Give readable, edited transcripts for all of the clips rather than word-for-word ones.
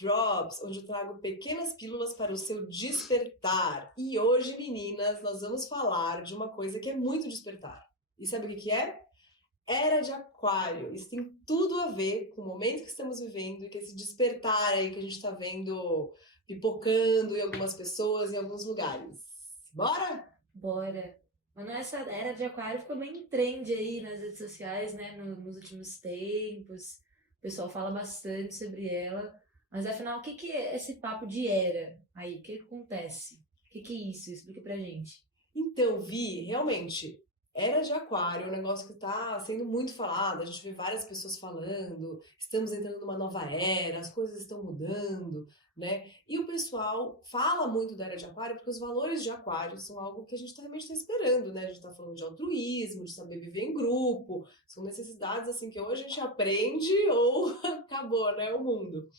Drops, onde eu trago pequenas pílulas para o seu despertar. E hoje, meninas, nós vamos falar de uma coisa que é muito despertar. E sabe o que é? Era de Aquário. Isso tem tudo a ver com o momento que estamos vivendo e com esse despertar aí que a gente está vendo pipocando em algumas pessoas, em alguns lugares. Bora? Bora! Mas essa era de Aquário ficou bem em trend aí nas redes sociais, né? Nos últimos tempos. O pessoal fala bastante sobre ela. Mas afinal, o que é esse papo de era aí? O que acontece? O que é isso? Explica pra gente. Então, Vi, realmente, era de Aquário é um negócio que está sendo muito falado, a gente vê várias pessoas falando, estamos entrando numa nova era, as coisas estão mudando, né? E o pessoal fala muito da era de Aquário porque os valores de Aquário são algo que a gente realmente está esperando, né? A gente está falando de altruísmo, de saber viver em grupo, são necessidades assim que ou a gente aprende ou acabou, né, o mundo.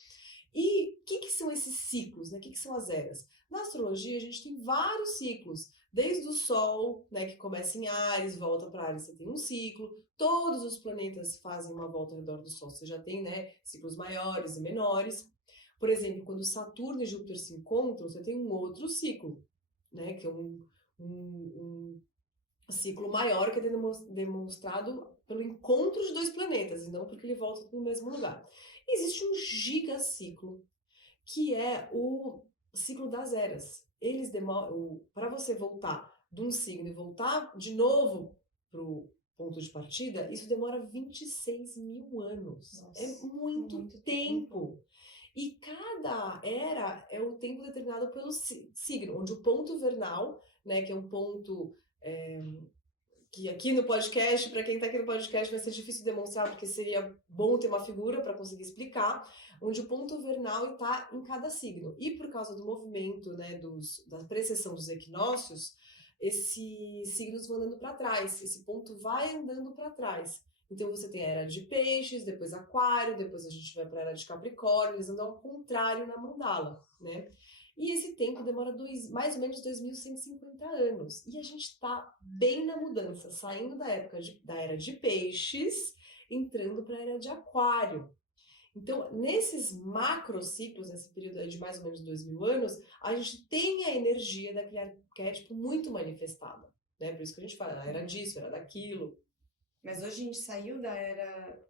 E o que são esses ciclos, né? O que são as eras? Na astrologia, a gente tem vários ciclos. Desde o Sol, né, que começa em Áries, volta para Áries, você tem um ciclo. Todos os planetas fazem uma volta ao redor do Sol. Você já tem, né, ciclos maiores e menores. Por exemplo, quando Saturno e Júpiter se encontram, você tem um outro ciclo, né, que é um ciclo maior que é demonstrado pelo encontro de dois planetas, e não porque ele volta no mesmo lugar. Existe um gigaciclo, que é o ciclo das eras. Eles demoram, para você voltar de um signo e voltar de novo para o ponto de partida, isso demora 26 mil anos. Nossa, é muito tempo. E cada era é o tempo determinado pelo signo, onde o ponto vernal, né, que é um ponto que aqui no podcast, para quem está aqui no podcast, vai ser difícil demonstrar, porque seria bom ter uma figura para conseguir explicar, onde o ponto vernal está em cada signo. E por causa do movimento, né, da precessão dos equinócios, esses signos vão andando para trás, esse ponto vai andando para trás. Então você tem a era de peixes, depois aquário, depois a gente vai para a era de capricórnio, eles andam ao contrário na mandala, né? E esse tempo demora mais ou menos 2.150 anos. E a gente está bem na mudança, saindo da época da era de peixes, entrando para a era de aquário. Então, nesses macrociclos, nesse período de mais ou menos 2.000 anos, a gente tem a energia daquele arquétipo muito manifestada. Né? Por isso que a gente fala, era disso, era daquilo. Mas hoje a gente saiu da era...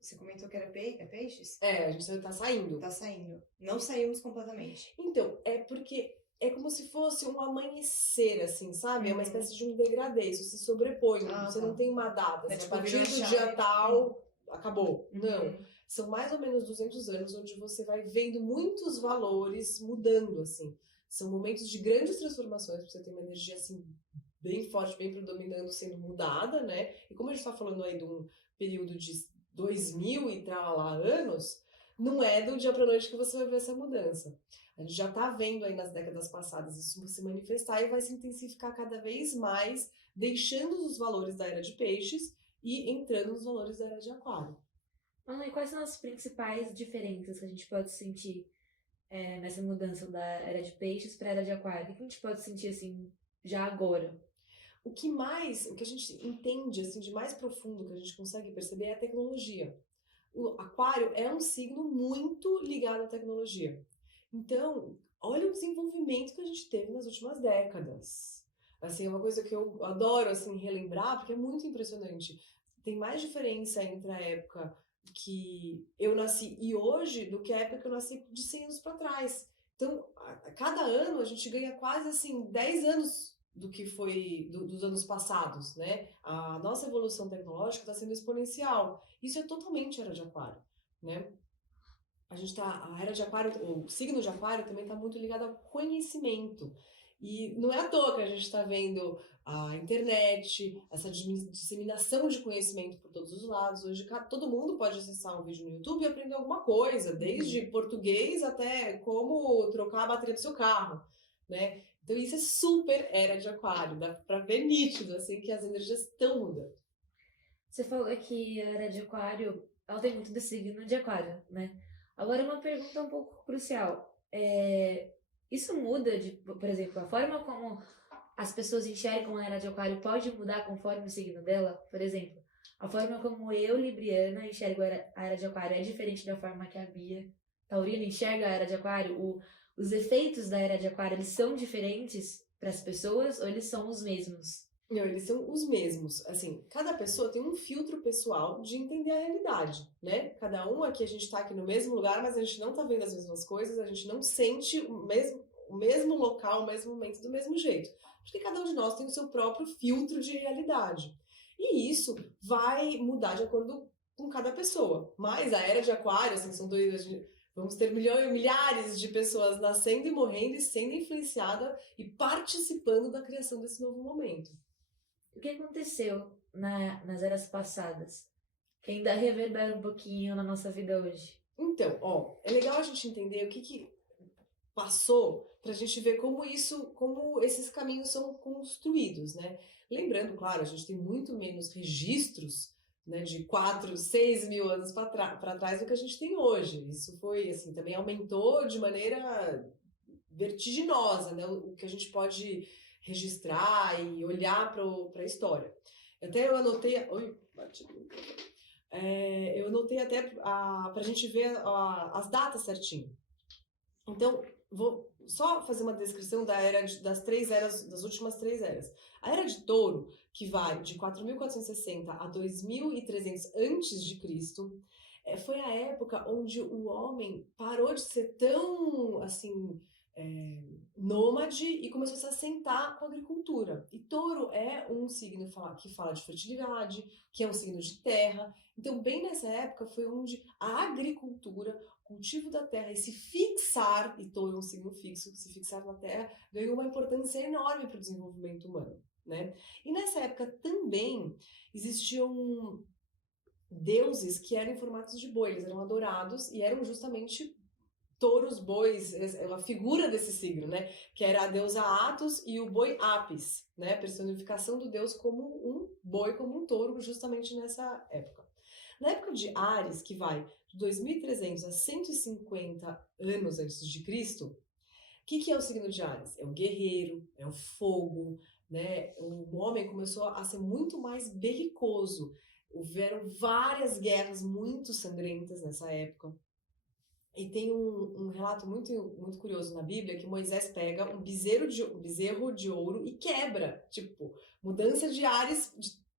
Você comentou que era peixes? A gente tá saindo. Tá saindo. Não saímos completamente. Então, é porque é como se fosse um amanhecer, assim, sabe? É uma espécie de um degradê, isso se sobrepõe. Você não tem uma data, assim, tipo, a partir do dia tal, acabou. Não. São mais ou menos 200 anos onde você vai vendo muitos valores mudando, assim. São momentos de grandes transformações, você tem uma energia, assim, bem forte, bem predominando, sendo mudada, né? E como a gente tá falando aí de um período de 2000 e lá anos, não é do dia para noite que você vai ver essa mudança. A gente já está vendo aí nas décadas passadas isso se manifestar e vai se intensificar cada vez mais, deixando os valores da era de peixes e entrando nos valores da era de aquário. Ana, e quais são as principais diferenças que a gente pode sentir nessa mudança da era de peixes para a era de aquário? O que a gente pode sentir assim já agora? O que a gente entende assim, de mais profundo que a gente consegue perceber é a tecnologia. O aquário é um signo muito ligado à tecnologia. Então, olha o desenvolvimento que a gente teve nas últimas décadas. Assim, é uma coisa que eu adoro assim, relembrar, porque é muito impressionante. Tem mais diferença entre a época que eu nasci e hoje do que a época que eu nasci de 100 anos para trás. Então, a cada ano a gente ganha quase assim 10 anos do que foi dos anos passados, né? A nossa evolução tecnológica está sendo exponencial. Isso é totalmente era de aquário, né? A era de aquário, o signo de aquário também está muito ligado ao conhecimento. E não é à toa que a gente está vendo a internet, essa disseminação de conhecimento por todos os lados. Hoje todo mundo pode acessar um vídeo no YouTube e aprender alguma coisa, desde português até como trocar a bateria do seu carro, né? Então isso é super era de aquário, dá pra ver nítido, assim, que as energias estão mudando. Você falou que a era de aquário, ela tem muito do signo de aquário, né? Agora uma pergunta um pouco crucial. Isso muda, por exemplo, a forma como as pessoas enxergam a era de aquário pode mudar conforme o signo dela? Por exemplo, a forma como eu, libriana, enxergo a era de aquário é diferente da forma que a Bia taurino enxerga a era de aquário, os efeitos da era de aquário, eles são diferentes para as pessoas ou eles são os mesmos? Não, eles são os mesmos. Assim, cada pessoa tem um filtro pessoal de entender a realidade, né? Cada um aqui, a gente tá aqui no mesmo lugar, mas a gente não tá vendo as mesmas coisas, a gente não sente o mesmo local, o mesmo momento do mesmo jeito. Porque cada um de nós tem o seu próprio filtro de realidade. E isso vai mudar de acordo com cada pessoa. Mas a era de aquário, assim, são dois... Vamos ter milhares de pessoas nascendo e morrendo e sendo influenciada e participando da criação desse novo momento. O que aconteceu nas eras passadas? Que ainda reverbera um pouquinho na nossa vida hoje. Então, ó, é legal a gente entender o que passou pra gente ver como esses caminhos são construídos, né? Lembrando, claro, a gente tem muito menos registros, né, de 4, 6 mil anos para trás do que a gente tem hoje. Isso foi, assim, também aumentou de maneira vertiginosa, né, o que a gente pode registrar e olhar para a história. Até eu anotei... Oi, bati. Eu anotei até para a gente ver as datas certinho. Então, vou só fazer uma descrição das últimas 3 eras. A Era de Touro, que vai de 4.460 a 2.300 antes de Cristo, foi a época onde o homem parou de ser tão, assim, nômade e começou a se assentar com a agricultura. E Touro é um signo que fala de fertilidade, que é um signo de terra. Então, bem nessa época foi onde a agricultura, o cultivo da terra e se fixar, e Touro é um signo fixo, se fixar na terra, ganhou uma importância enorme para o desenvolvimento humano, né? E nessa época também existiam deuses que eram em formatos de boi, eles eram adorados e eram justamente touros, bois, a figura desse signo, né? Que era a deusa Atos e o boi Apis, né? A personificação do deus como um boi, como um touro, justamente nessa época. Na época de Áries, que vai de 2.300 a 150 anos antes de Cristo, o que é o signo de Áries? É o guerreiro, é o fogo, né? O homem começou a ser muito mais belicoso. Houveram várias guerras muito sangrentas nessa época. E tem um relato muito, muito curioso na Bíblia que Moisés pega um bezerro de ouro e quebra. Tipo, mudança de Áries,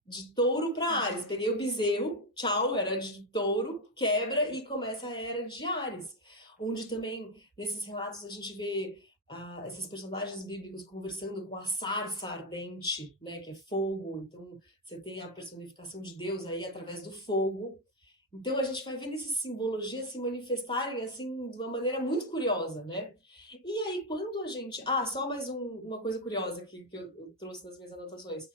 de touro para Áries. Peguei o bezerro, tchau, era de touro, quebra e começa a era de Áries. Onde também, nesses relatos, a gente vê esses personagens bíblicos conversando com a sarça ardente, né, que é fogo. Então, você tem a personificação de Deus aí através do fogo. Então a gente vai vendo essas simbologias se manifestarem assim de uma maneira muito curiosa, né? E aí quando a gente... só mais uma coisa curiosa que eu trouxe nas minhas anotações.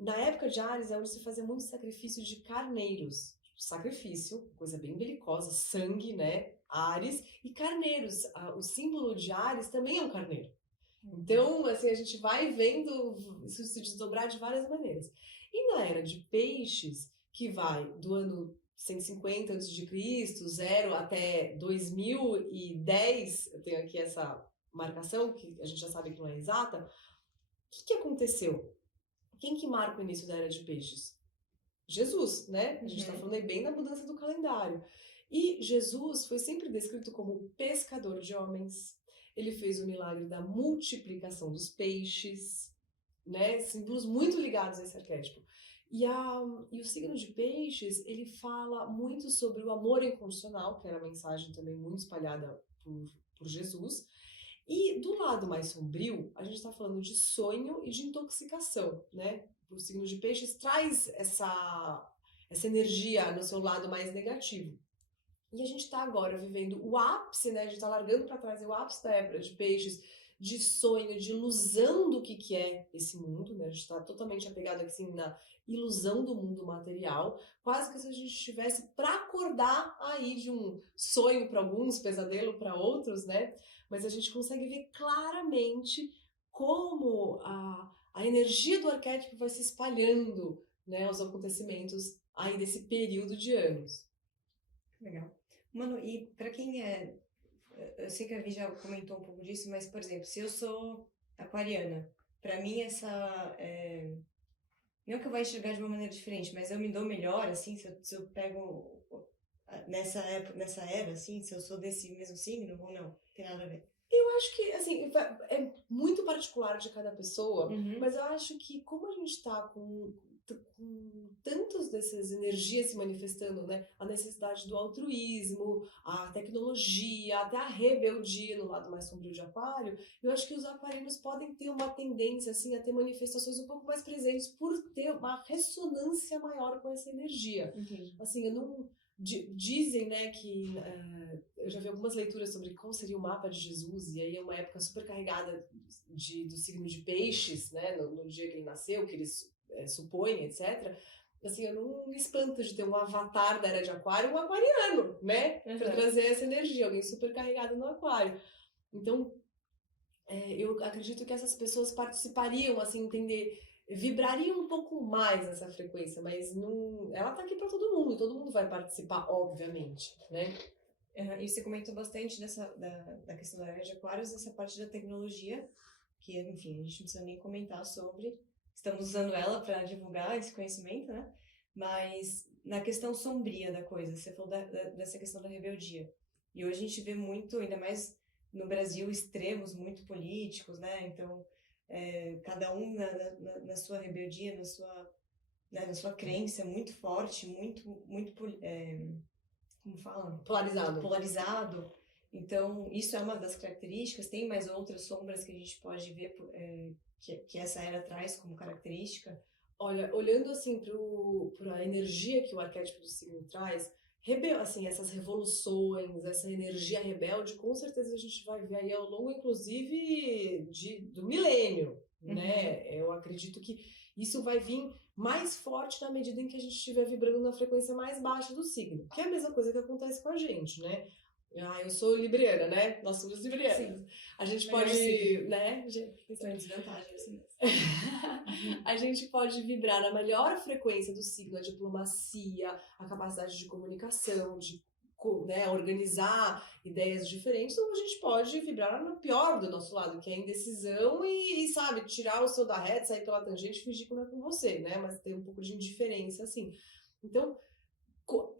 Na época de Áries é onde se fazia muito sacrifício de carneiros. Sacrifício, coisa bem belicosa, sangue, né? Áries e carneiros. O símbolo de Áries também é um carneiro. Então, assim, a gente vai vendo isso se desdobrar de várias maneiras. E na era de Peixes, que vai do ano 150 a.C., 0 até 2010, eu tenho aqui essa marcação, que a gente já sabe que não é exata. O que aconteceu? Quem que marca o início da Era de Peixes? Jesus, né? A gente está falando aí bem da mudança do calendário. E Jesus foi sempre descrito como pescador de homens. Ele fez o milagre da multiplicação dos peixes, né? Símbolos muito ligados a esse arquétipo. E o signo de Peixes, ele fala muito sobre o amor incondicional, que era a mensagem também muito espalhada por Jesus. E do lado mais sombrio, a gente está falando de sonho e de intoxicação, né? O signo de Peixes traz essa energia no seu lado mais negativo. E a gente está agora vivendo o ápice, né? A gente está largando para trás o ápice da época de Peixes, de sonho, de ilusão do que é esse mundo, né? A gente está totalmente apegado aqui, assim, na ilusão do mundo material, quase que se a gente estivesse para acordar aí de um sonho para alguns, pesadelo para outros, né? Mas a gente consegue ver claramente como a energia do arquétipo vai se espalhando, né, aos acontecimentos aí desse período de anos. Legal. Mano, e para quem eu sei que a Vi já comentou um pouco disso, mas, por exemplo, se eu sou aquariana, para mim não que eu vá enxergar de uma maneira diferente, mas eu me dou melhor, assim, se eu pego nessa época, nessa era, assim, se eu sou desse mesmo signo ou não? Tem nada a ver. Eu acho que, assim, é muito particular de cada pessoa, Uhum. mas eu acho que como a gente tá com tantas dessas energias se manifestando, né? A necessidade do altruísmo, a tecnologia, até a rebeldia no lado mais sombrio de Aquário, eu acho que os aquarianos podem ter uma tendência, assim, a ter manifestações um pouco mais presentes por ter uma ressonância maior com essa energia. Entendi. Assim, eu não... Dizem, né, que eu já vi algumas leituras sobre qual seria o mapa de Jesus, e aí é uma época super carregada do signo de peixes, né, no dia que ele nasceu, que eles supõem, etc. Assim, eu não me espanto de ter um avatar da era de Aquário, um aquariano, né, para trazer essa energia, alguém super carregado no Aquário. Então, eu acredito que essas pessoas participariam, assim, vibrariam um pouco mais essa frequência, mas não, ela tá aqui para todo mundo vai participar, obviamente, né? E você comentou bastante da questão da era de Aquários, essa parte da tecnologia, que, enfim, a gente não precisa nem comentar sobre, estamos usando ela para divulgar esse conhecimento, né? Mas na questão sombria da coisa, você falou dessa questão da rebeldia, e hoje a gente vê muito, ainda mais no Brasil, extremos muito políticos, né? Então, cada um na sua rebeldia, na sua crença muito forte, como falam? Polarizado. Então, isso é uma das características. Tem mais outras sombras que a gente pode ver que essa era traz como característica? Olha, olhando assim para a energia que o arquétipo do signo traz, assim, essas revoluções, essa energia rebelde, com certeza a gente vai ver aí ao longo, inclusive, do milênio, né? Eu acredito que isso vai vir mais forte na medida em que a gente estiver vibrando na frequência mais baixa do signo, que é a mesma coisa que acontece com a gente, né? Eu sou libriana, né? Nós somos librianas. Sim. A gente pode, né? Estou em desvantagem, assim. A gente pode vibrar na melhor frequência do signo, a diplomacia, a capacidade de comunicação, de, né, organizar ideias diferentes, ou a gente pode vibrar no pior do nosso lado, que é a indecisão e sabe, tirar o seu da reta, sair pela tangente e fingir que não é com você, né? Mas ter um pouco de indiferença, assim. Então,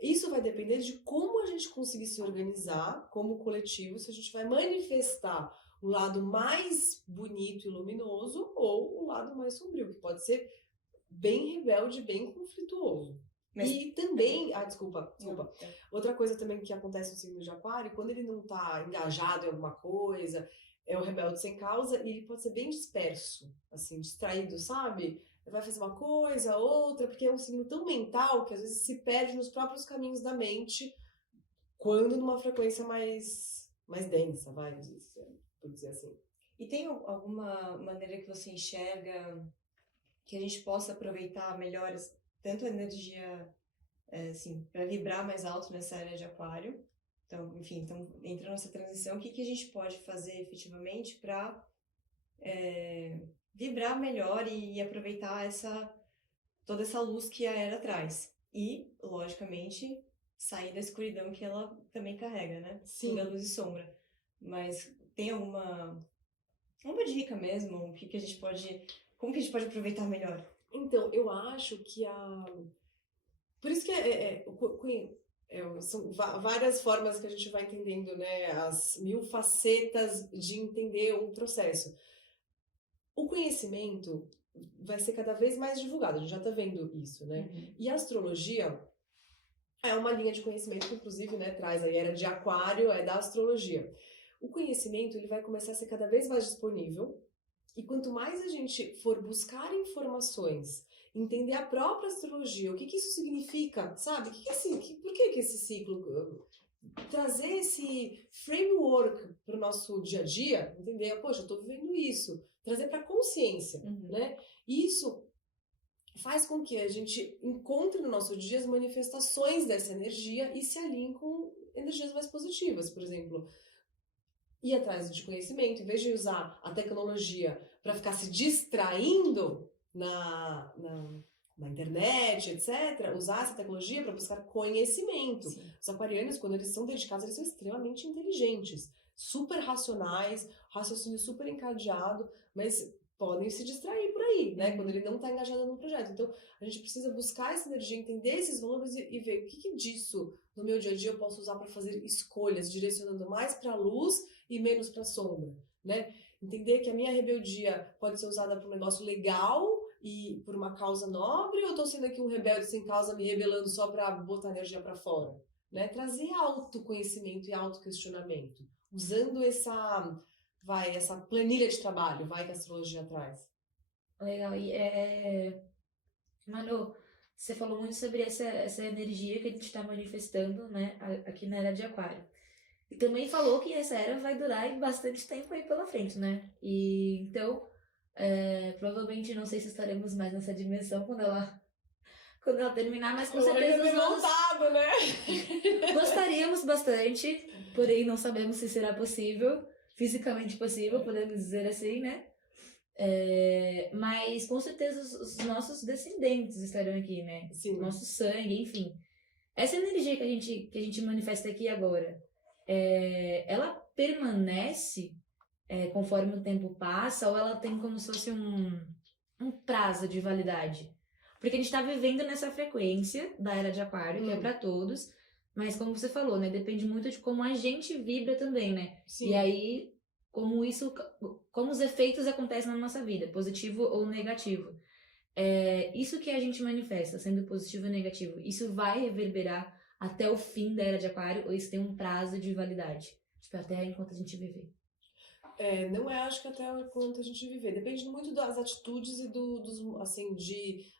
isso vai depender de como a gente conseguir se organizar como coletivo, se a gente vai manifestar o lado mais bonito e luminoso ou o lado mais sombrio, que pode ser bem rebelde, bem conflituoso. Mas... E também... desculpa. Não. Outra coisa também que acontece no signo de Aquário, quando ele não tá engajado em alguma coisa, é o rebelde sem causa, e ele pode ser bem disperso, assim, distraído, sabe? Vai fazer uma coisa, outra, porque é um signo tão mental que às vezes se perde nos próprios caminhos da mente, quando numa frequência mais densa, por dizer assim. E tem alguma maneira que você enxerga que a gente possa aproveitar melhor tanto a energia, assim, para vibrar mais alto nessa era de Aquário? Então, enfim, entrando nessa transição, o que a gente pode fazer efetivamente para vibrar melhor e aproveitar toda essa luz que a era traz? E, logicamente, sair da escuridão que ela também carrega, né? Sim. Toda luz e sombra. Mas tem uma dica mesmo? Como que a gente pode aproveitar melhor? Então, eu acho que por isso que são várias formas que a gente vai entendendo, né? As 1000 facetas de entender um processo. O conhecimento vai ser cada vez mais divulgado, a gente já está vendo isso, né? E a astrologia é uma linha de conhecimento que, inclusive, né, traz a era de Aquário, da astrologia. O conhecimento ele vai começar a ser cada vez mais disponível, e quanto mais a gente for buscar informações, entender a própria astrologia, o que isso significa, sabe? Por que esse ciclo? Trazer esse framework para o nosso dia a dia, entender, poxa, eu estou vivendo isso, trazer para a consciência, né? Isso faz com que a gente encontre no nosso dia as manifestações dessa energia e se alinhe com energias mais positivas, por exemplo. Ir atrás de conhecimento, em vez de usar a tecnologia para ficar se distraindo na internet, etc., usar essa tecnologia para buscar conhecimento. Sim. Os aquarianos, quando eles são dedicados, eles são extremamente inteligentes, super racionais, raciocínio super encadeado, mas podem se distrair por aí. aí, né? Quando ele não está engajado no projeto. Então, a gente precisa buscar essa energia, entender esses valores e ver o que disso no meu dia a dia eu posso usar para fazer escolhas, direcionando mais para a luz e menos para a sombra, né? Entender que a minha rebeldia pode ser usada para um negócio legal e por uma causa nobre, ou eu estou sendo aqui um rebelde sem causa me rebelando só para botar energia para fora, né? Trazer autoconhecimento e autoquestionamento, usando essa planilha de trabalho, que a astrologia traz. Legal. E Manu, você falou muito sobre essa energia que a gente está manifestando, né, aqui na Era de Aquário. E também falou que essa era vai durar bastante tempo aí pela frente, né? E então, provavelmente, não sei se estaremos mais nessa dimensão quando ela terminar, mas com certeza voltado, né? Gostaríamos bastante, porém não sabemos se será possível, fisicamente possível, podemos dizer assim, né? Mas com certeza os nossos descendentes estarão aqui, né? Sim. Nosso sangue, enfim. Essa energia que a gente manifesta aqui agora, ela permanece conforme o tempo passa, ou ela tem como se fosse um prazo de validade? Porque a gente está vivendo nessa frequência da Era de Aquário, que é para todos, mas como você falou, né? Depende muito de como a gente vibra também, né? Sim. E aí, como os efeitos acontecem na nossa vida, positivo ou negativo. Isso que a gente manifesta, sendo positivo ou negativo, isso vai reverberar até o fim da Era de Aquário, ou isso tem um prazo de validade? Tipo, até enquanto a gente viver. Não acho que até enquanto a gente viver. Depende muito das atitudes e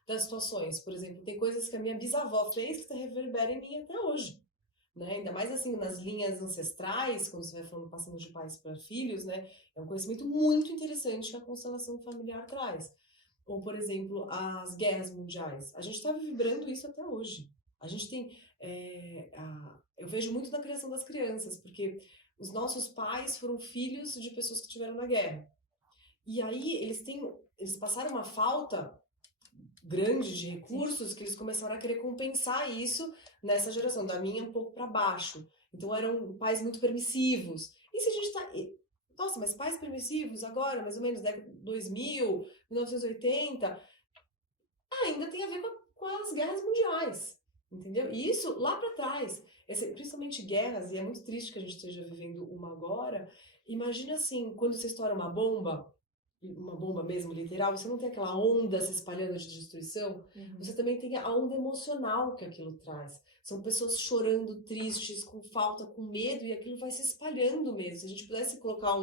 das situações. Por exemplo, tem coisas que a minha bisavó fez que reverbera em mim até hoje. Né? Ainda mais assim nas linhas ancestrais, quando você vai falando, passando de pais para filhos, né? É um conhecimento muito interessante que a constelação familiar traz. Ou, por exemplo, as guerras mundiais. A gente está vibrando isso até hoje. A gente tem... eu vejo muito na criação das crianças, porque os nossos pais foram filhos de pessoas que estiveram na guerra. E aí eles passaram uma falta grande de recursos que eles começaram a querer compensar isso nessa geração, da minha um pouco para baixo. Então eram pais muito permissivos. E se a gente tá... Nossa, mas pais permissivos agora, mais ou menos, 2000, 1980, ainda tem a ver com as guerras mundiais, entendeu? E isso lá para trás, principalmente guerras, e é muito triste que a gente esteja vivendo uma agora. Imagina assim, quando você estoura uma bomba mesmo, literal, você não tem aquela onda se espalhando de destruição, você também tem a onda emocional que aquilo traz. São pessoas chorando, tristes, com falta, com medo, e aquilo vai se espalhando mesmo. Se a gente pudesse colocar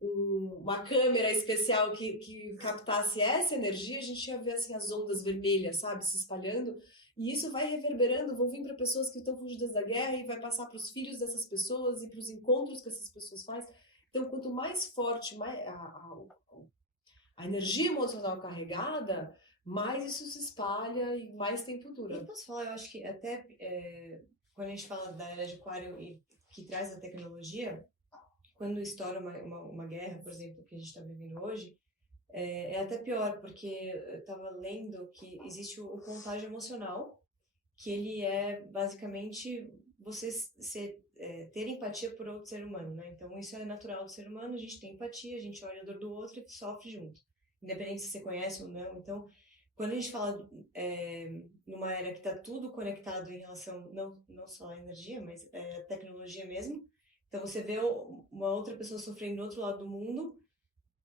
uma câmera especial que captasse essa energia, a gente ia ver assim, as ondas vermelhas, sabe, se espalhando, e isso vai reverberando, vão vir para pessoas que estão fugidas da guerra e vai passar para os filhos dessas pessoas e para os encontros que essas pessoas fazem. Então, quanto mais forte a energia emocional carregada, mais isso se espalha e mais tempo dura. E posso falar, eu acho que até quando a gente fala da Era de Aquário e que traz a tecnologia, quando estoura uma guerra, por exemplo, que a gente está vivendo hoje, é até pior, porque eu estava lendo que existe o contágio emocional, que ele é basicamente você ter empatia por outro ser humano, né? Então isso é natural do ser humano, a gente tem empatia, a gente olha a dor do outro e sofre junto, independente se você conhece ou não. Então, quando a gente fala numa era que está tudo conectado em relação, não só à energia, mas à tecnologia mesmo, então você vê uma outra pessoa sofrendo do outro lado do mundo,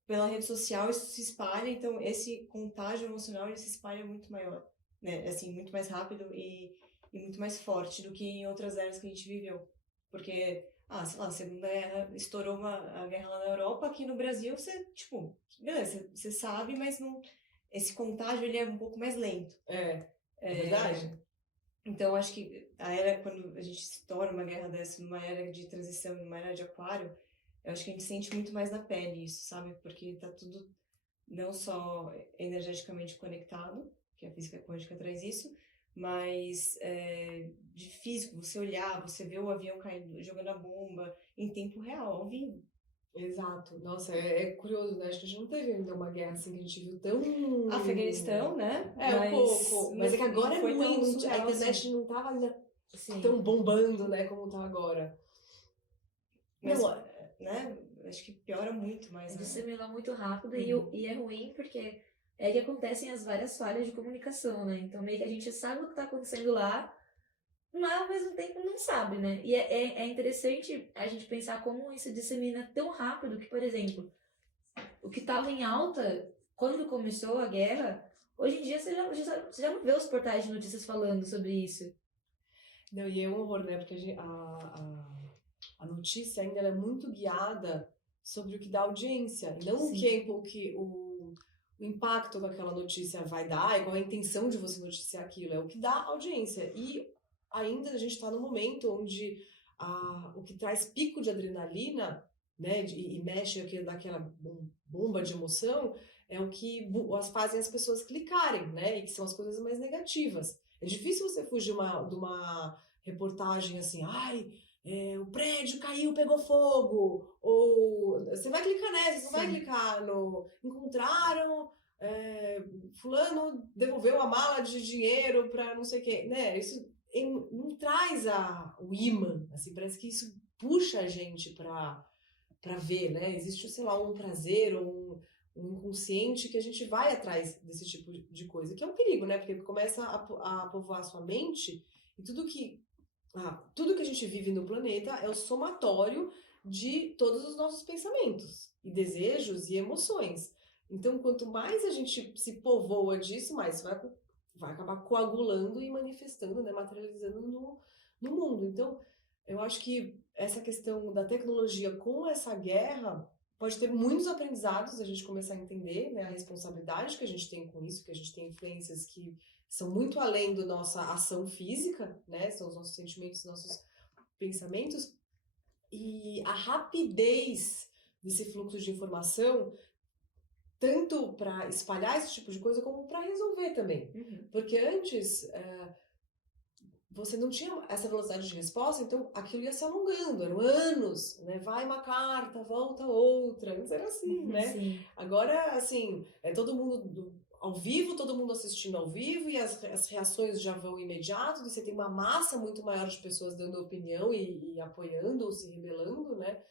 pela rede social isso se espalha, então esse contágio emocional ele se espalha muito maior, né? Assim, muito mais rápido e muito mais forte do que em outras eras que a gente viveu. Porque, sei lá, a Segunda Guerra estourou a guerra lá na Europa, aqui no Brasil você, tipo, beleza, você sabe, mas não, esse contágio ele é um pouco mais lento. É verdade. Então, acho que quando a gente estoura uma guerra dessa, numa era de transição, numa era de Aquário, eu acho que a gente sente muito mais na pele isso, sabe? Porque tá tudo não só energeticamente conectado, que a física quântica traz isso, mas de físico, você olhar, você ver o avião caindo, jogando a bomba em tempo real, ao vivo. Exato. Nossa, é curioso, né? Acho que a gente não teve ainda uma guerra assim que a gente viu tão... Afeganistão, né? Um pouco. Mas é que agora é muito... A internet assim. não tava ainda tão bombando, né? Como tá agora. Mas, né? Acho que piora muito mais. Dissemina muito rápido e é ruim porque é que acontecem as várias falhas de comunicação, né? Então, meio que a gente sabe o que está acontecendo lá, mas ao mesmo tempo não sabe, né? E é interessante a gente pensar como isso dissemina tão rápido que, por exemplo, o que estava em alta quando começou a guerra, hoje em dia você já não vê os portais de notícias falando sobre isso. Não, e é um horror, né? Porque a notícia ainda ela é muito guiada sobre o que dá audiência, e não Sim. o impacto que aquela notícia vai dar, qual é a intenção de você noticiar aquilo, é o que dá audiência. E ainda a gente está no momento onde o que traz pico de adrenalina, né, e mexe aqui daquela bomba de emoção, é o que fazem as pessoas clicarem, né, e que são as coisas mais negativas. É difícil você fugir de uma reportagem assim, ai, o prédio caiu, pegou fogo, ou você vai clicar nessa, você não vai clicar no encontraram, fulano devolveu a mala de dinheiro para não sei o quê, né? Isso não traz o imã, assim, parece que isso puxa a gente para ver, né? Existe, sei lá, um prazer ou um inconsciente que a gente vai atrás desse tipo de coisa, que é um perigo, né? Porque começa a povoar a sua mente e tudo que a gente vive no planeta é o somatório de todos os nossos pensamentos e desejos e emoções. Então, quanto mais a gente se povoa disso, mais vai acabar coagulando e manifestando, né, materializando no mundo. Então, eu acho que essa questão da tecnologia com essa guerra pode ter muitos aprendizados, a gente começar a entender, né, a responsabilidade que a gente tem com isso, que a gente tem influências que são muito além da nossa ação física, né, são os nossos sentimentos, nossos pensamentos, e a rapidez desse fluxo de informação, tanto para espalhar esse tipo de coisa, como para resolver também. Porque antes, você não tinha essa velocidade de resposta, então aquilo ia se alongando, eram anos, né? Vai uma carta, volta outra, antes era assim, né? Sim. Agora, assim, é todo mundo ao vivo, todo mundo assistindo ao vivo, e as reações já vão imediato, você tem uma massa muito maior de pessoas dando opinião e apoiando ou se rebelando, né?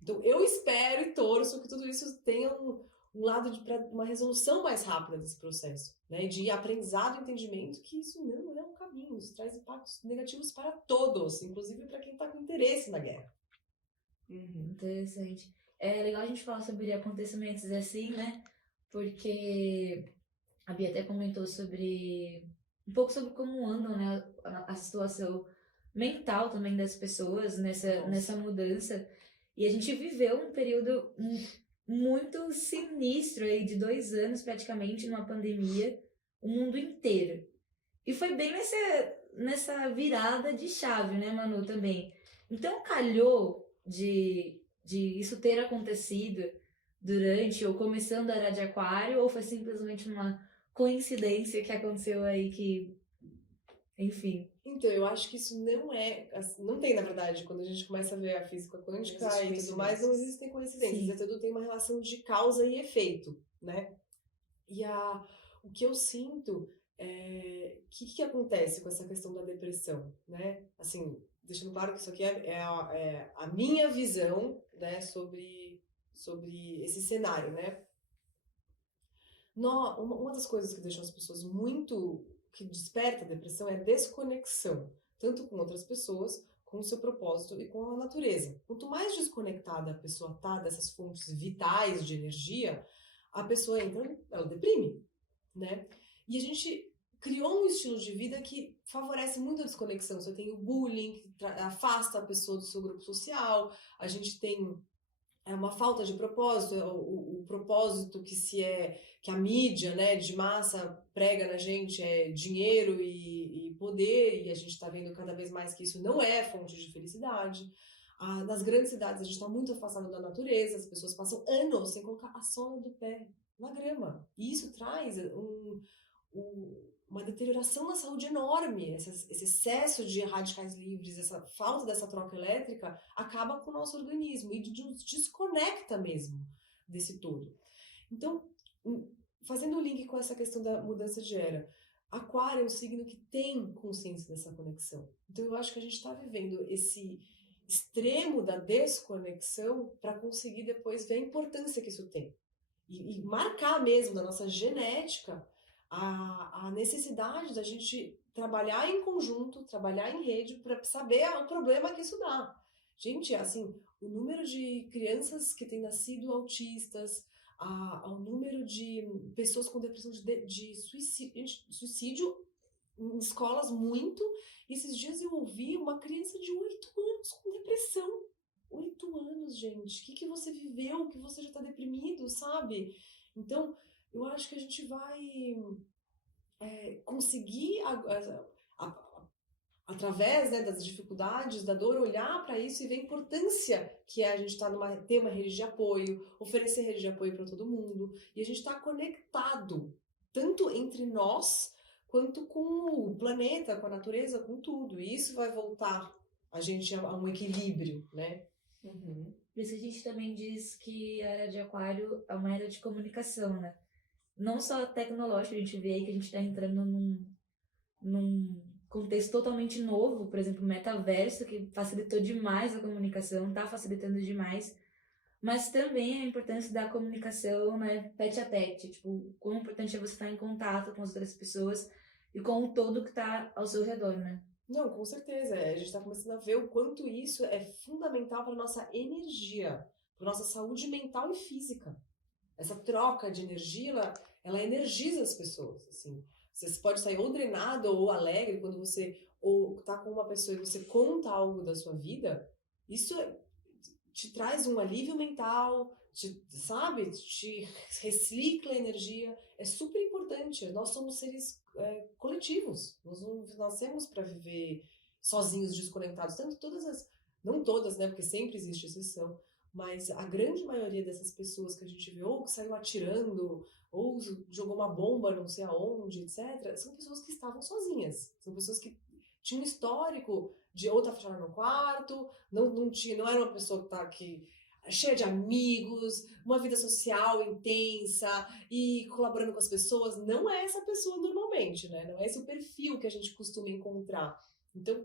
Então, eu espero e torço que tudo isso tenha um lado para uma resolução mais rápida desse processo, né? De aprendizado e entendimento que isso não é um caminho, isso traz impactos negativos para todos, inclusive para quem está com interesse na guerra. Interessante. É legal a gente falar sobre acontecimentos assim, né? Porque a Bia até comentou um pouco sobre como andam, né, a situação mental também das pessoas nessa mudança. E a gente viveu um período muito sinistro aí, de 2 anos praticamente, numa pandemia, o mundo inteiro. E foi bem nessa virada de chave, né, Manu, também. Então calhou de isso ter acontecido durante ou começando a Era de Aquário, ou foi simplesmente uma coincidência que aconteceu aí que, enfim. Então, eu acho que isso não tem, na verdade, quando a gente começa a ver a física quântica e tudo mais, não existem coincidências, tudo tem uma relação de causa e efeito, né? E o que eu sinto que acontece com essa questão da depressão, né? Assim, deixando claro que isso aqui é a minha visão, né, sobre esse cenário, né? Uma das coisas que deixam as pessoas que desperta a depressão é a desconexão, tanto com outras pessoas, com o seu propósito e com a natureza. Quanto mais desconectada a pessoa está dessas fontes vitais de energia, a pessoa ela deprime, né? E a gente criou um estilo de vida que favorece muito a desconexão. Você tem o bullying, que afasta a pessoa do seu grupo social, a gente tem uma falta de propósito, o propósito que a mídia, né, de massa prega na gente é dinheiro e poder, e a gente está vendo cada vez mais que isso não é fonte de felicidade. Nas grandes cidades a gente está muito afastado da natureza, as pessoas passam anos sem colocar a sola do pé na grama, e isso traz uma deterioração na saúde enorme. Esse excesso de radicais livres, essa falta dessa troca elétrica acaba com o nosso organismo e nos desconecta mesmo desse todo. Então, fazendo o link com essa questão da mudança de era, Aquário é um signo que tem consciência dessa conexão. Então, eu acho que a gente está vivendo esse extremo da desconexão para conseguir depois ver a importância que isso tem. e marcar mesmo na nossa genética a necessidade da gente trabalhar em conjunto, trabalhar em rede para saber o problema que isso dá. Gente, assim, o número de crianças que têm nascido autistas, ao número de pessoas com depressão de suicídio em escolas muito. Esses dias eu ouvi uma criança de 8 anos com depressão. 8 anos, gente. O que você viveu que você já tá deprimido, sabe? Então, eu acho que a gente vai conseguir, através, né, das dificuldades, da dor, olhar para isso e ver a importância que é a gente ter uma rede de apoio, oferecer rede de apoio para todo mundo, e a gente estar conectado, tanto entre nós, quanto com o planeta, com a natureza, com tudo. E isso vai voltar a gente a um equilíbrio, né? Uhum. Por isso a gente também diz que a era de aquário é uma era de comunicação, né? Não só tecnológica, a gente vê aí que a gente está entrando num contexto totalmente novo, por exemplo, o metaverso, que facilitou demais a comunicação, está facilitando demais, mas também a importância da comunicação, né, tete a tete, tipo, quão importante é você estar em contato com as outras pessoas e com o todo que está ao seu redor, né? Não, com certeza. A gente está começando a ver o quanto isso é fundamental para nossa energia, para nossa saúde mental e física. Essa troca de energia, ela energiza as pessoas, assim. Você pode sair ou drenado ou alegre quando você ou tá com uma pessoa e você conta algo da sua vida. Isso te traz um alívio mental, sabe? Te recicla a energia. É super importante. Nós somos seres coletivos. Nós não nascemos para viver sozinhos, desconectados. Não todas, né? Porque sempre existe exceção. Mas a grande maioria dessas pessoas que a gente vê, ou que saiu atirando, ou jogou uma bomba não sei aonde, etc., são pessoas que estavam sozinhas. São pessoas que tinham um histórico de ou estar fechada no quarto, não era uma pessoa que cheia de amigos, uma vida social intensa e colaborando com as pessoas. Não é essa pessoa normalmente, né? Não é esse o perfil que a gente costuma encontrar. Então,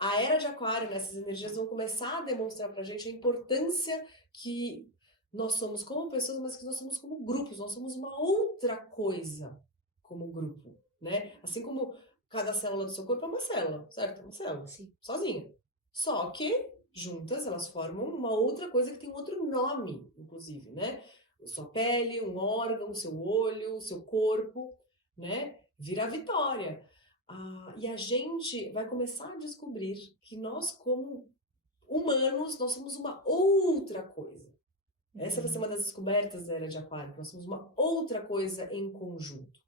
a era de aquário, né, essas energias vão começar a demonstrar pra gente a importância que nós somos como pessoas, mas que nós somos como grupos, nós somos uma outra coisa como grupo, né? Assim como cada célula do seu corpo é uma célula, certo? Uma célula, Sim. sozinha. Só que, juntas, elas formam uma outra coisa que tem outro nome, inclusive, né? Sua pele, um órgão, seu olho, seu corpo, né? Vira a Vitória. E a gente vai começar a descobrir que nós, como humanos, nós somos uma outra coisa. Essa vai ser uma das descobertas da Era de Aquário. Nós somos uma outra coisa em conjunto.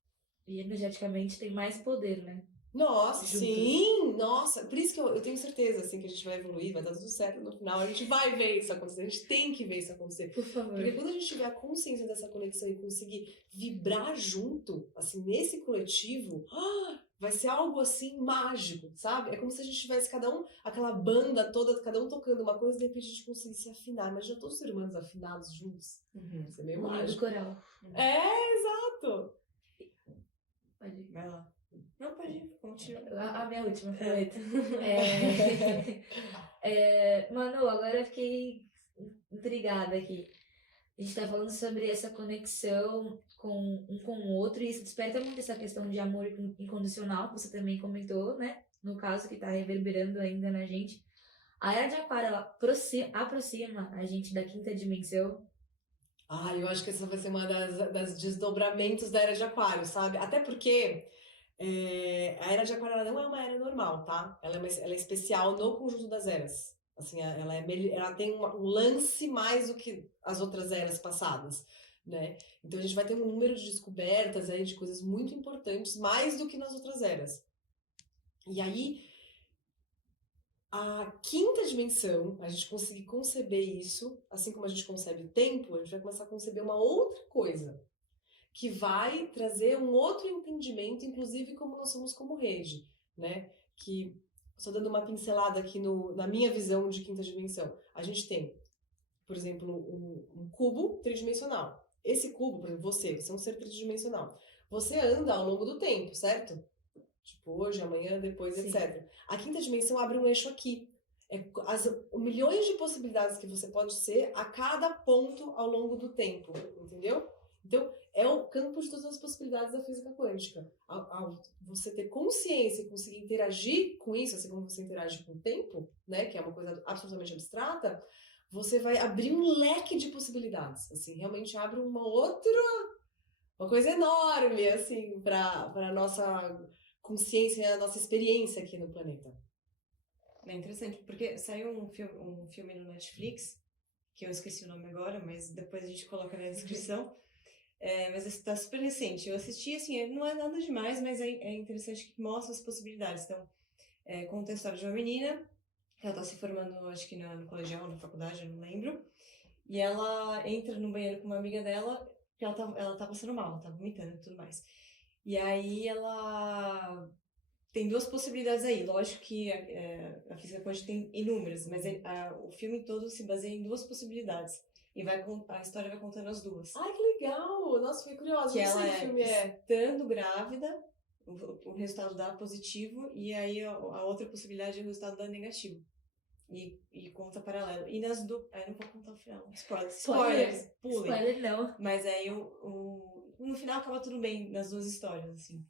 E energeticamente tem mais poder, né? Nossa, Juntos. sim! Nossa, por isso que eu tenho certeza assim, que a gente vai evoluir, vai dar tudo certo no final. A gente vai ver isso acontecer, a gente tem que ver isso acontecer. Por favor. Porque quando a gente tiver a consciência dessa conexão e conseguir vibrar junto, assim, nesse coletivo, vai ser algo assim mágico, sabe? É como se a gente tivesse cada um, aquela banda toda, cada um tocando uma coisa e de repente a gente conseguisse se afinar. Imagina todos os seres humanos afinados juntos. Uhum. Isso é meio O lindo mágico. coral. Exato! Pode ir. Vai lá. Não, pode ir, continua. A minha última, prometo. Manu, agora eu fiquei intrigada aqui. A gente tá falando sobre essa conexão um com o outro, e isso desperta muito essa questão de amor incondicional, que você também comentou, né? No caso, que tá reverberando ainda na gente. A Era de Aquário, ela aproxima a gente da quinta dimensão. Eu acho que essa vai ser uma das desdobramentos da Era de Aquário, sabe? Até porque a Era de Aquário ela não é uma era normal, tá? Ela é especial no conjunto das eras. Assim, ela tem um lance mais do que as outras eras passadas, né? Então a gente vai ter um número de descobertas aí, de coisas muito importantes, mais do que nas outras eras. E aí, a quinta dimensão, a gente conseguir conceber isso, assim como a gente concebe o tempo, a gente vai começar a conceber uma outra coisa, que vai trazer um outro entendimento, inclusive como nós somos como rede, né? Que, só dando uma pincelada aqui na minha visão de quinta dimensão, a gente tem, por exemplo, um cubo tridimensional. Esse cubo, por exemplo, você é um ser tridimensional. Você anda ao longo do tempo, certo? Tipo, hoje, amanhã, depois, Sim. etc. A quinta dimensão abre um eixo aqui. as milhões de possibilidades que você pode ser a cada ponto ao longo do tempo, entendeu? Então, é o campo de todas as possibilidades da física quântica. Ao você ter consciência e conseguir interagir com isso, assim como você interage com o tempo, né, que é uma coisa absolutamente abstrata, você vai abrir um leque de possibilidades. Assim, realmente abre uma coisa enorme, assim, para a nossa consciência, a nossa experiência aqui no planeta. É interessante, porque saiu um filme no Netflix, que eu esqueci o nome agora, mas depois a gente coloca na descrição. Mas está super recente. Eu assisti, assim, não é nada demais, mas é interessante que mostra as possibilidades. Então, conta a história de uma menina, que ela está se formando, acho que no colegial ou na faculdade, eu não lembro. E ela entra no banheiro com uma amiga dela, que ela tá passando mal, ela tá vomitando e tudo mais. E aí ela tem duas possibilidades aí. Lógico que a física quântica tem inúmeras, mas o filme todo se baseia em duas possibilidades. E a história vai contando as duas. Ai, que legal! Nossa, fiquei curiosa. Que não sei ela que filme é. estando grávida, o resultado dá positivo, e aí a outra possibilidade é o resultado dá negativo. E conta paralelo. E nas duas... não vou contar o final. Spoilers. Pulem. Spoiler não. Mas aí no final acaba tudo bem nas duas histórias, assim.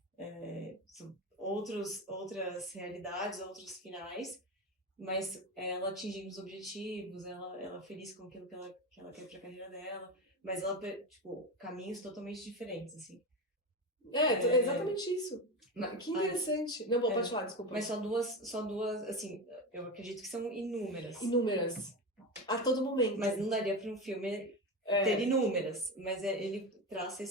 São outras realidades, outros finais, mas ela atingindo os objetivos, ela feliz com aquilo que ela quer pra carreira dela, mas ela, tipo, caminhos totalmente diferentes, assim. Exatamente isso. Que interessante. Não, bom, pode falar, desculpa. Mas só duas, assim, eu acredito que são inúmeras. Inúmeras. A todo momento. Mas não daria pra um filme ter inúmeras, mas ele traça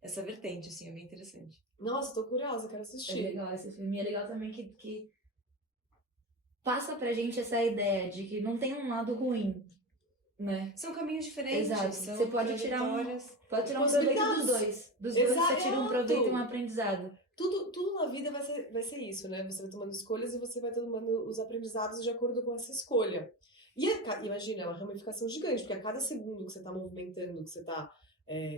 essa vertente, assim, é bem interessante. Nossa, tô curiosa, quero É assistir. legal esse filme. É legal também que passa pra gente essa ideia de que não tem um lado ruim, né? São caminhos diferentes. Exato. São Você pode tirar um proveito Possibilidades. dos dois. Dos dois você tira um proveito e um aprendizado. Tudo na vida vai ser isso, né? Você vai tomando escolhas e você vai tomando os aprendizados de acordo com essa escolha. E imagina, é uma ramificação gigante, porque a cada segundo que você tá movimentando, que você tá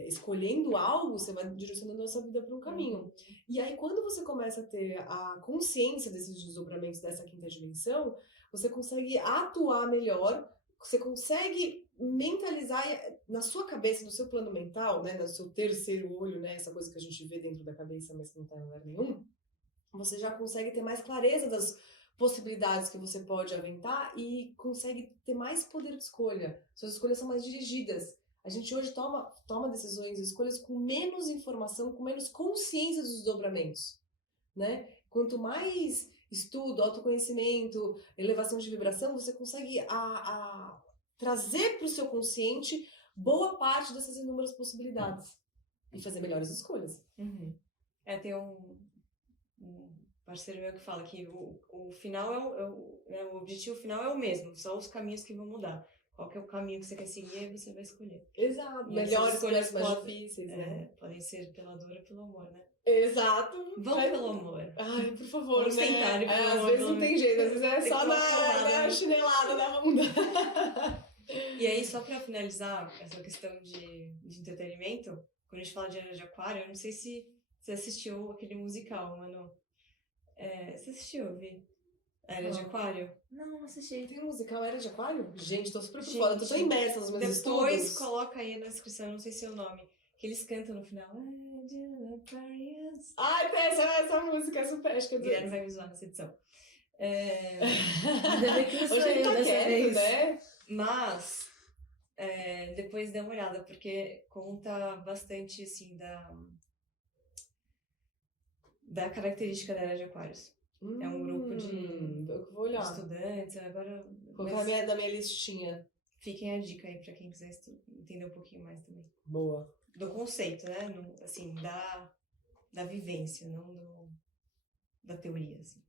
escolhendo algo, você vai direcionando a sua vida para um caminho. E aí, quando você começa a ter a consciência desses desdobramentos dessa quinta dimensão, você consegue atuar melhor, você consegue mentalizar na sua cabeça, no seu plano mental, né, no seu terceiro olho, né, essa coisa que a gente vê dentro da cabeça, mas que não está em lugar nenhum, você já consegue ter mais clareza das possibilidades que você pode aventar e consegue ter mais poder de escolha. Suas escolhas são mais dirigidas. A gente hoje toma decisões e escolhas com menos informação, com menos consciência dos desdobramentos, né? Quanto mais estudo, autoconhecimento, elevação de vibração, você consegue trazer para o seu consciente boa parte dessas inúmeras possibilidades e fazer melhores escolhas. Uhum. Tem um parceiro meu que fala que o final o objetivo final é o mesmo, só os caminhos que vão mudar. Qual que é o caminho que você quer seguir, aí você vai escolher. Exato. E melhores escolhas mais podem, difíceis, né? Podem ser pela dor ou pelo amor, né? Exato. Vão pelo amor. Ai, por favor, Vamos tentar ir pelo às amor, vezes não tem jeito, às vezes é só na chinelada da bunda. E aí, só pra finalizar essa questão de entretenimento, quando a gente fala de Era de Aquário, eu não sei se você assistiu aquele musical, mano. Você assistiu, Vi? Era de Aquário? Não assisti. Tem um musical Era de Aquário? Gente, tô super por fora, tô tão imersa nos meus depois estudos. Coloca aí na descrição, não sei se é o nome, que eles cantam no final. Ai, essa música é super. Acho que eu Guilherme vai me zoar nessa edição. Ainda bem que não sou Hoje ele eu tá dessa quieto, vez. né? Mas, depois dê uma olhada, porque conta bastante, assim, da característica da Era de Aquários. É um grupo Eu vou olhar. estudantes, agora... Vou colocar na minha listinha. Fiquem a dica aí pra quem quiser entender um pouquinho mais também. Boa. Do conceito, né? Assim, da vivência, não da teoria, assim.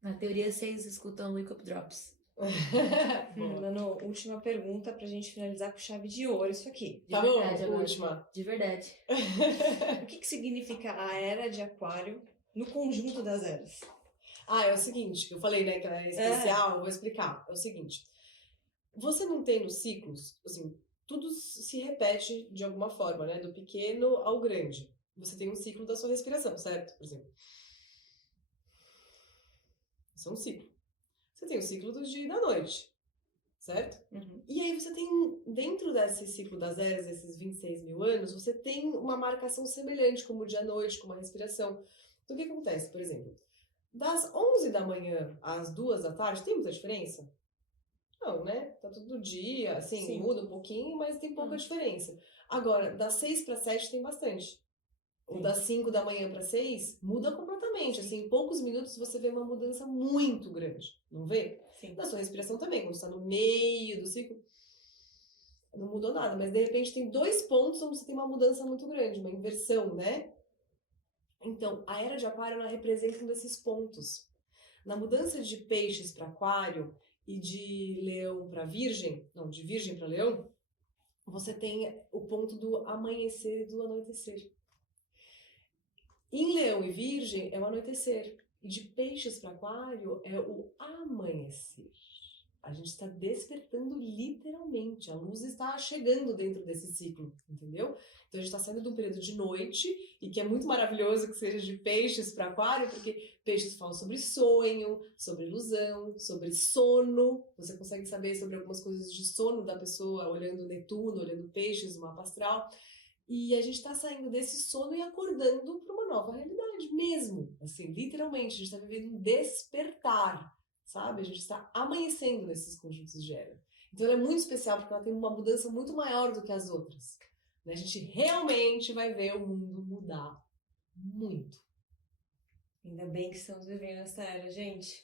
Na teoria, vocês escutam Wake Up Drops. Mano, última pergunta pra gente finalizar com chave de ouro isso aqui. Tá bom, última. De verdade. O que significa a Era de Aquário no conjunto das eras? É o seguinte, eu falei, né, que ela é especial, vou explicar. É o seguinte, você não tem nos ciclos, assim, tudo se repete de alguma forma, né, do pequeno ao grande. Você tem um ciclo da sua respiração, certo? Por exemplo. Isso é um ciclo. você tem o ciclo do dia e da noite, certo? Uhum. E aí você tem, dentro desse ciclo das eras, desses 26 mil anos, você tem uma marcação semelhante, como o dia-noite, como a respiração. Então o que acontece, por exemplo? Das 11 da manhã às 2 da tarde, tem muita diferença? Não, né? Tá tudo dia, assim, Sim. muda um pouquinho, mas tem pouca diferença. Agora, das 6 para 7 tem bastante. Ou das 5 da manhã para 6, muda completamente. Assim, em poucos minutos você vê uma mudança muito grande. Não vê? Sim. Na sua respiração também, quando você está no meio do ciclo, não mudou nada. Mas, de repente, tem 2 pontos onde você tem uma mudança muito grande, uma inversão, né? Então, a era de aquário, ela representa um desses pontos. Na mudança de peixes para aquário e de leão para virgem, não, de virgem para leão, você tem o ponto do amanhecer e do anoitecer. Em leão e virgem é o anoitecer. E de peixes para aquário é o amanhecer. A gente está despertando literalmente. A luz está chegando dentro desse ciclo, entendeu? Então a gente está saindo de um período de noite, e que é muito maravilhoso que seja de peixes para aquário, porque peixes falam sobre sonho, sobre ilusão, sobre sono. Você consegue saber sobre algumas coisas de sono da pessoa olhando Netuno, olhando peixes, o mapa astral. E a gente tá saindo desse sono e acordando para uma nova realidade mesmo. Assim, literalmente, a gente tá vivendo um despertar, sabe? A gente está amanhecendo nesses conjuntos de era. Então ela é muito especial porque ela tem uma mudança muito maior do que as outras. Né? A gente realmente vai ver o mundo mudar muito. Ainda bem que estamos vivendo essa era, gente.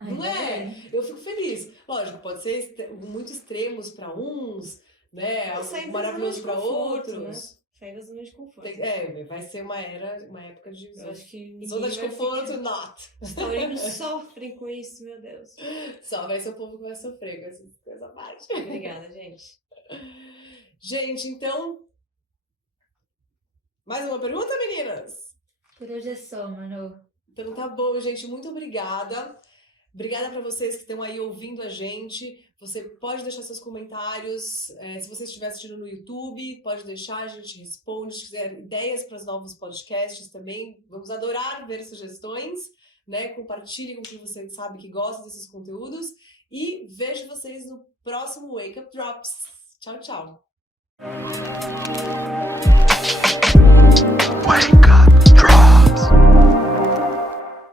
Não é? Eu fico feliz. Lógico, pode ser muito extremos para uns, né? Algo maravilhoso para outros. Né? Sair da zona de conforto. Vai ser uma época de Eu acho que zona de conforto, not. Os taurinos sofrem com isso, meu Deus. Só vai ser o povo que vai sofrer com essa parte. Obrigada, gente. Gente, então... Mais uma pergunta, meninas? Por hoje é só, Manu. Então tá bom, gente. Muito obrigada. Obrigada para vocês que estão aí ouvindo a gente. Você pode deixar seus comentários. Se você estiver assistindo no YouTube, pode deixar, a gente responde. Se quiser ideias para os novos podcasts também, vamos adorar ver sugestões. Né? Compartilhe com quem você sabe que gosta desses conteúdos. E vejo vocês no próximo Wake Up Drops. Tchau, tchau.